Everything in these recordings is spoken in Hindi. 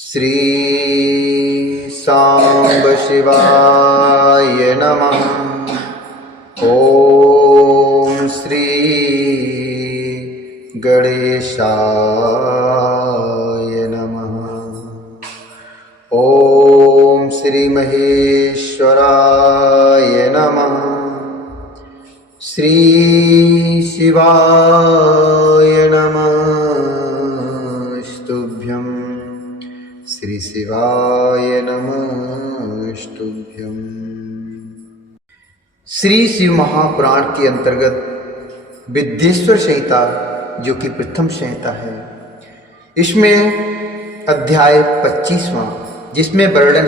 श्री सांब शिवाय नमः। ओम श्री गणेशाय नमः। ओम श्री महेश्वराय नमः। श्री शिवाय नमस्तुभ्यं। श्री शिवाय नमस्तुभ्यं। श्री शिव महापुराण के अंतर्गत विद्येश्वर संहिता, जो कि प्रथम संहिता है, इसमें अध्याय 25वां, जिसमें वर्णन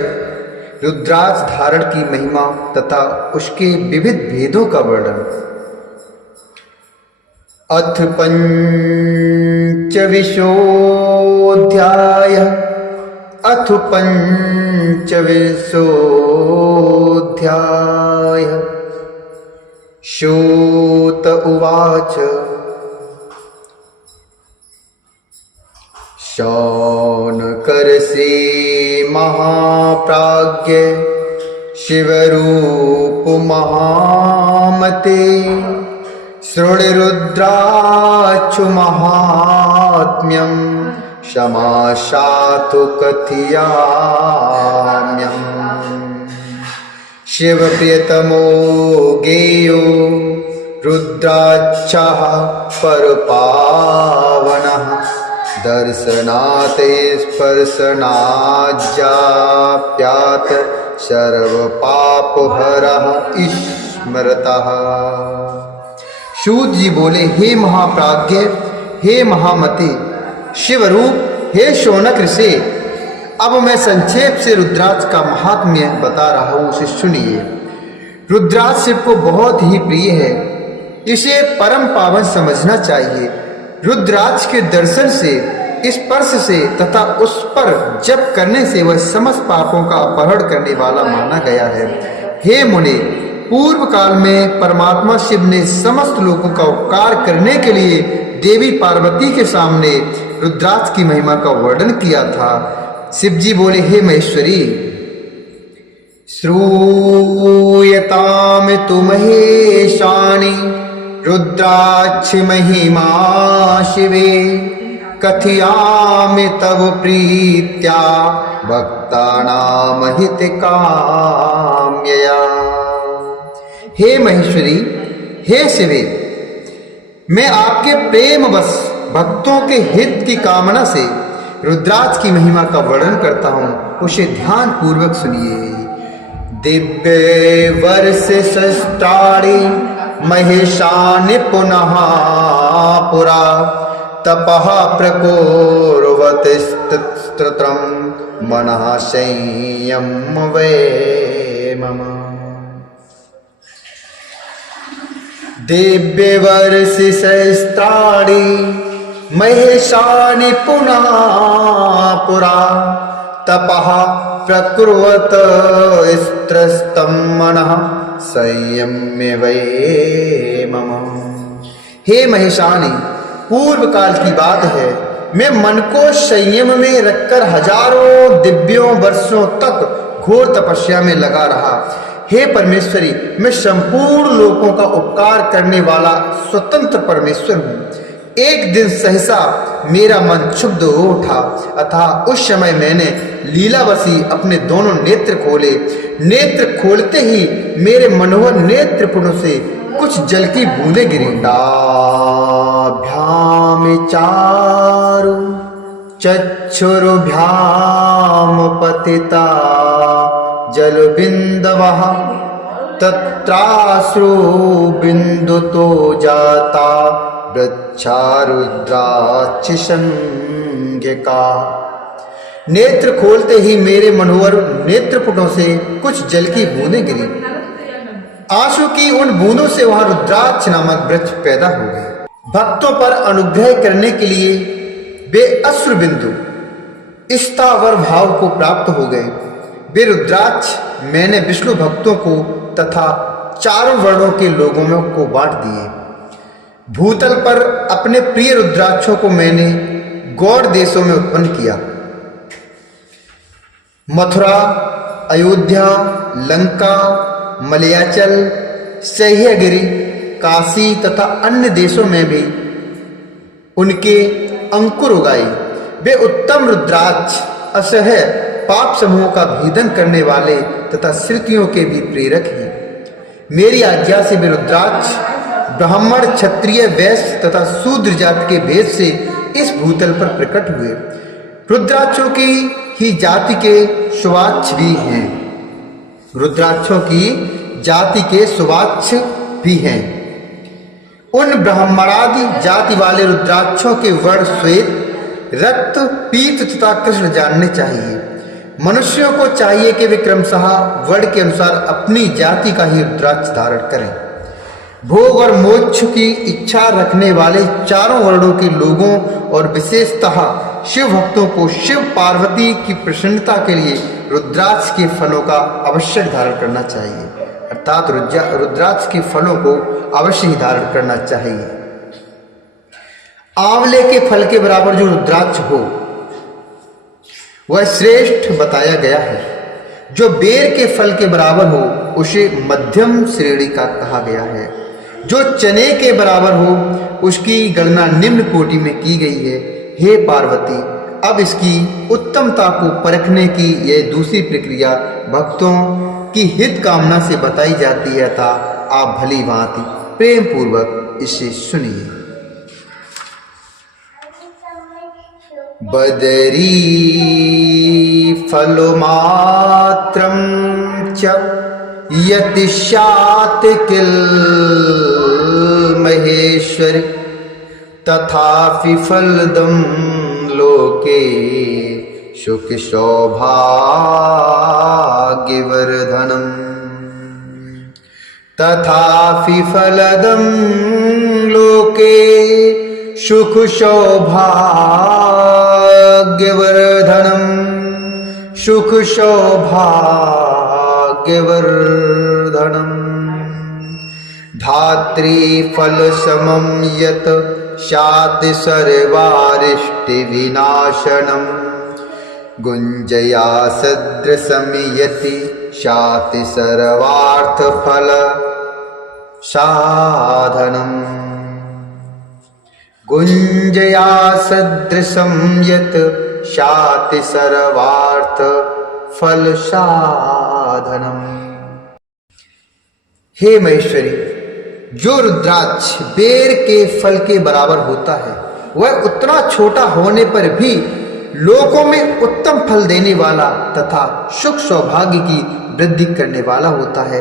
रुद्राक्ष धारण की महिमा तथा उसके विविध भेदों का वर्णन। अथ पंचविंशोऽध्याय। अथ पंचविंशोऽध्याय। सूत उवाच। शौनकर्षे महाप्राज्ञ शिवरूप महामते, शृणुरुद्राक्ष महात्म्यं समासातु कथयाम्यहम्। शिवप्रियतमो गेयो रुद्राक्षः परपावनः, दर्शनात् स्पर्शनाज्जाप्यात् सर्वपापहरः स्मृतः। सूत जी बोले, हे महाप्राज्ञ, हे महामते, शिवरूप, हे शौनक ऋषि, अब मैं संक्षेप से रुद्राक्ष का महात्म्य बता रहा हूं, उसे सुनिए। रुद्राक्ष शिव को बहुत ही प्रिय है, इसे परम पावन समझना चाहिए। रुद्राक्ष के दर्शन से, स्पर्श से तथा उस पर जप करने से वह समस्त पापों का अपहरण करने वाला माना गया है। हे मुनि, पूर्व काल में परमात्मा शिव ने समस्त लोगों का उपकार करने के लिए देवी पार्वती के सामने रुद्राक्ष की महिमा का वर्णन किया था। शिव जी बोले, हे महेश्वरी, श्रूयताम तु महेशानि रुद्राक्ष महिमा शिवे, कथयामि तव प्रीत्या भक्तानां हितकाम्यया। हे महेश्वरी, हे शिवे, मैं आपके प्रेम बस भक्तों के हित की कामना से रुद्राक्ष की महिमा का वर्णन करता हूं, उसे ध्यान पूर्वक सुनिए। दिव्य वर्ष शस्त्राणि महेशानि पुनः पुरा, तपः प्रकोरवत स्तोत्रं मनः संयम वै मम। दिव्यवर्षि सहस्राणि महेशानि पुनः पुरा, तपः प्रकुर्वत स्त्रस्तं मनः संयम्य वै मम। हे महेशानि, पूर्व काल की बात है, मैं मन को संयम में रखकर हजारों दिव्यों वर्षों तक घोर तपस्या में लगा रहा। हे परमेश्वरी, मैं संपूर्ण लोगों का उपकार करने वाला स्वतंत्र परमेश्वर हूँ। एक दिन सहसा मेरा मन क्षुब्ध हो उठा, अतः उस समय मैंने लीलावशी अपने दोनों नेत्र खोले। नेत्र खोलते ही मेरे मनोहर नेत्र पुटों से कुछ जल की बूंदें गिरी। नाभ्याम चारु चक्षुरुभ्याम पतिता जल बिंदवः, तत्राश्रु बिंदुतो जाता वृक्षा रुद्राक्ष संज्ञका। नेत्र खोलते ही मेरे मनोहर नेत्रपुटों से कुछ जल की बूंदें गिरी। आंसू की उन बूंदों से वहां रुद्राक्ष नामक वृक्ष पैदा हो गए। भक्तों पर अनुग्रह करने के लिए वे अश्रु बिंदु स्थावर भाव को प्राप्त हो गए। वे रुद्राक्ष मैंने विष्णु भक्तों को तथा चारों वर्णों के लोगों को बांट दिए। भूतल पर अपने प्रिय रुद्राक्षों को मैंने गौड़ देशों में उत्पन्न किया। मथुरा, अयोध्या, लंका, मलयाचल, सह्यागिरी, काशी तथा अन्य देशों में भी उनके अंकुर उगाए। वे उत्तम रुद्राक्ष असह्य पाप समूहों का भेदन करने वाले तथा श्रुतियों के भी प्रेरक हैं। मेरी आज्ञा से वे रुद्राक्ष ब्राह्मण, क्षत्रिय, वैश्य तथा शूद्र जाति के भेद से इस भूतल पर प्रकट हुए। रुद्राक्षों की ही जाति के सुवाच्य भी हैं। रुद्राक्षों की जाति के सुवाच्य भी हैं। उन ब्राह्मणादि जाति वाले रुद्राक्षों के वर्ण श्वेत, रक्त, पीत तथा कृष्ण जानने चाहिए। मनुष्यों को चाहिए कि वे क्रमशः वर्ण के अनुसार अपनी जाति का ही रुद्राक्ष धारण करें। भोग और मोक्ष की इच्छा रखने वाले चारों वर्णों के लोगों और विशेषतः शिव भक्तों को शिव पार्वती की प्रसन्नता के लिए रुद्राक्ष के फलों का अवश्य धारण करना चाहिए, अर्थात रुद्राक्ष के फलों को अवश्य ही धारण करना चाहिए। आंवले के फल के बराबर जो रुद्राक्ष हो वह श्रेष्ठ बताया गया है। जो बेर के फल के बराबर हो उसे मध्यम श्रेणी का कहा गया है। जो चने के बराबर हो उसकी गणना निम्न कोटि में की गई है। हे पार्वती, अब इसकी उत्तमता को परखने की यह दूसरी प्रक्रिया भक्तों की हित कामना से बताई जाती है, था आप भली भांति प्रेम पूर्वक इसे सुनिए। बदरी फलो मात्रम च यति स्यात् किल महेश्वरी तथापि फलदं लोके सुख सौभाग्यवर्धनम्। तथापि फलदं लोके सुख सौभाग्यवर्धनम्। सुख सौभाग्यवर्धनम्। धात्री फल समं यत स्यात् सर्वारिष्टि विनाशनम्। गुंजया सदृशं यति स्यात् सर्वार्थ फल साधनम्। गुंजया सदृशं यत स्यात् सर्वार्थ फल साधनम्। हे महेश्वरी, जो रुद्राक्ष बेर के फल के बराबर होता है वह उतना छोटा होने पर भी लोकों में उत्तम फल देने वाला तथा सुख सौभाग्य की वृद्धि करने वाला होता है।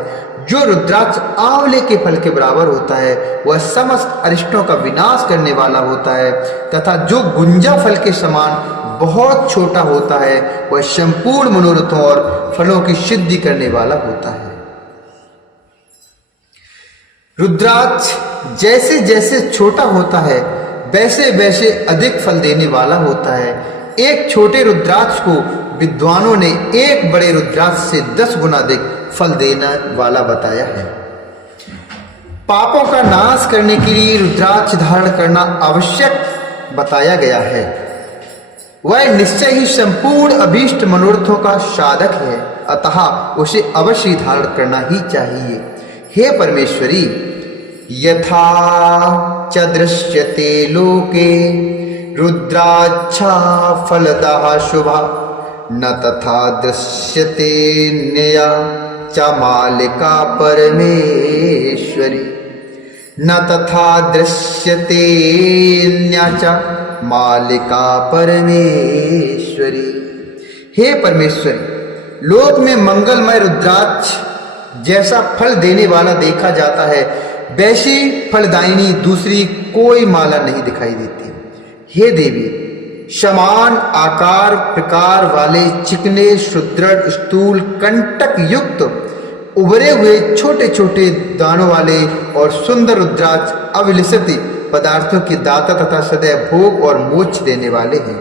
जो रुद्राक्ष आंवले के फल के बराबर होता है वह समस्त अरिष्टों का विनाश करने वाला होता है तथा जो गुंजा फल के समान बहुत छोटा होता है वह संपूर्ण मनोरथों और फलों की सिद्धि करने वाला होता है। रुद्राक्ष जैसे जैसे छोटा होता है वैसे वैसे अधिक फल देने वाला होता है। एक छोटे रुद्राक्ष को विद्वानों ने एक बड़े रुद्राक्ष से 10 गुना अधिक फल देने वाला बताया है। पापों का नाश करने के लिए रुद्राक्ष धारण करना आवश्यक बताया गया है। वह निश्चय ही संपूर्ण अभीष्ट मनोरथों का साधक है, अतः उसे अवश्य धारण करना ही चाहिए। हे परमेश्वरी, यथा च दृश्यते लोके रुद्राक्षा फलदः शुभा न तथा दृश्यते न्यया च मालिका परमेश्वरी। न तथा दृश्यते न्या च मालिका परमेश्वरी। हे परमेश्वरी, लोक में मंगलमय रुद्राक्ष जैसा फल देने वाला देखा जाता है वैसी फलदायिनी दूसरी कोई माला नहीं दिखाई देती। हे देवी, समान आकार प्रकार वाले चिकने सुदृढ़ स्थूल कंटक युक्त उभरे हुए छोटे छोटे दानों वाले और सुंदर रुद्राक्ष अविलिसित पदार्थों के दाता तथा सदैव भोग और मोक्ष देने वाले हैं।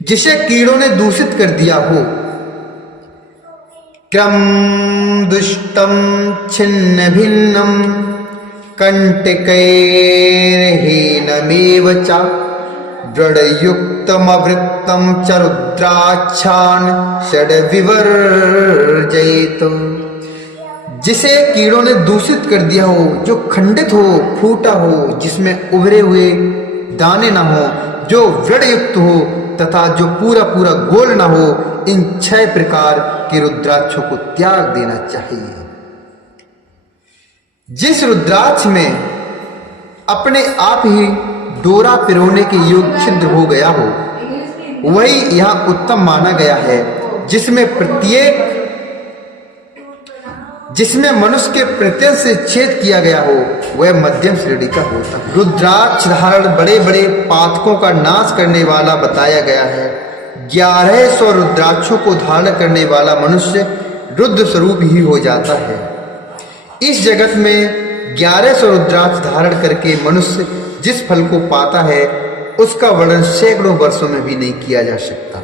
जिसे कीड़ों ने दूषित कर दिया हो, क्रम दुष्टम छिन्न भिन्नम कंटकैर्हीनमेव च दृढ़युक्त युक्तमवृत्तं च रुद्राक्षान् षड्विवर्जयितुं। जिसे कीड़ों ने दूषित कर दिया हो, जो खंडित हो, फूटा हो, जिसमें उभरे हुए दाने ना हो, जो व्रण युक्त हो तथा जो पूरा पूरा गोल ना हो, इन 6 प्रकार के रुद्राक्षों को त्याग देना चाहिए। जिस रुद्राक्ष में अपने आप ही डोरा पिरोने के योग्य छिद्र हो गया हो, वही यहाँ उत्तम माना गया है। जिसमें मनुष्य के प्रत्यय से छेद किया गया हो, वह मध्यम श्रेणी का होता है। रुद्राक्ष धारण बड़े बड़े पातकों का नाश करने वाला बताया गया है। 1100 रुद्राक्षों को धारण करने वाला मनुष्य रुद्र स्वरूप ही हो जाता है। इस जगत में 1100 रुद्राक्ष धारण करके मनुष्य जिस फल को पाता है, उसका वर्णन सैकड़ों वर्षों में भी नहीं किया जा सकता।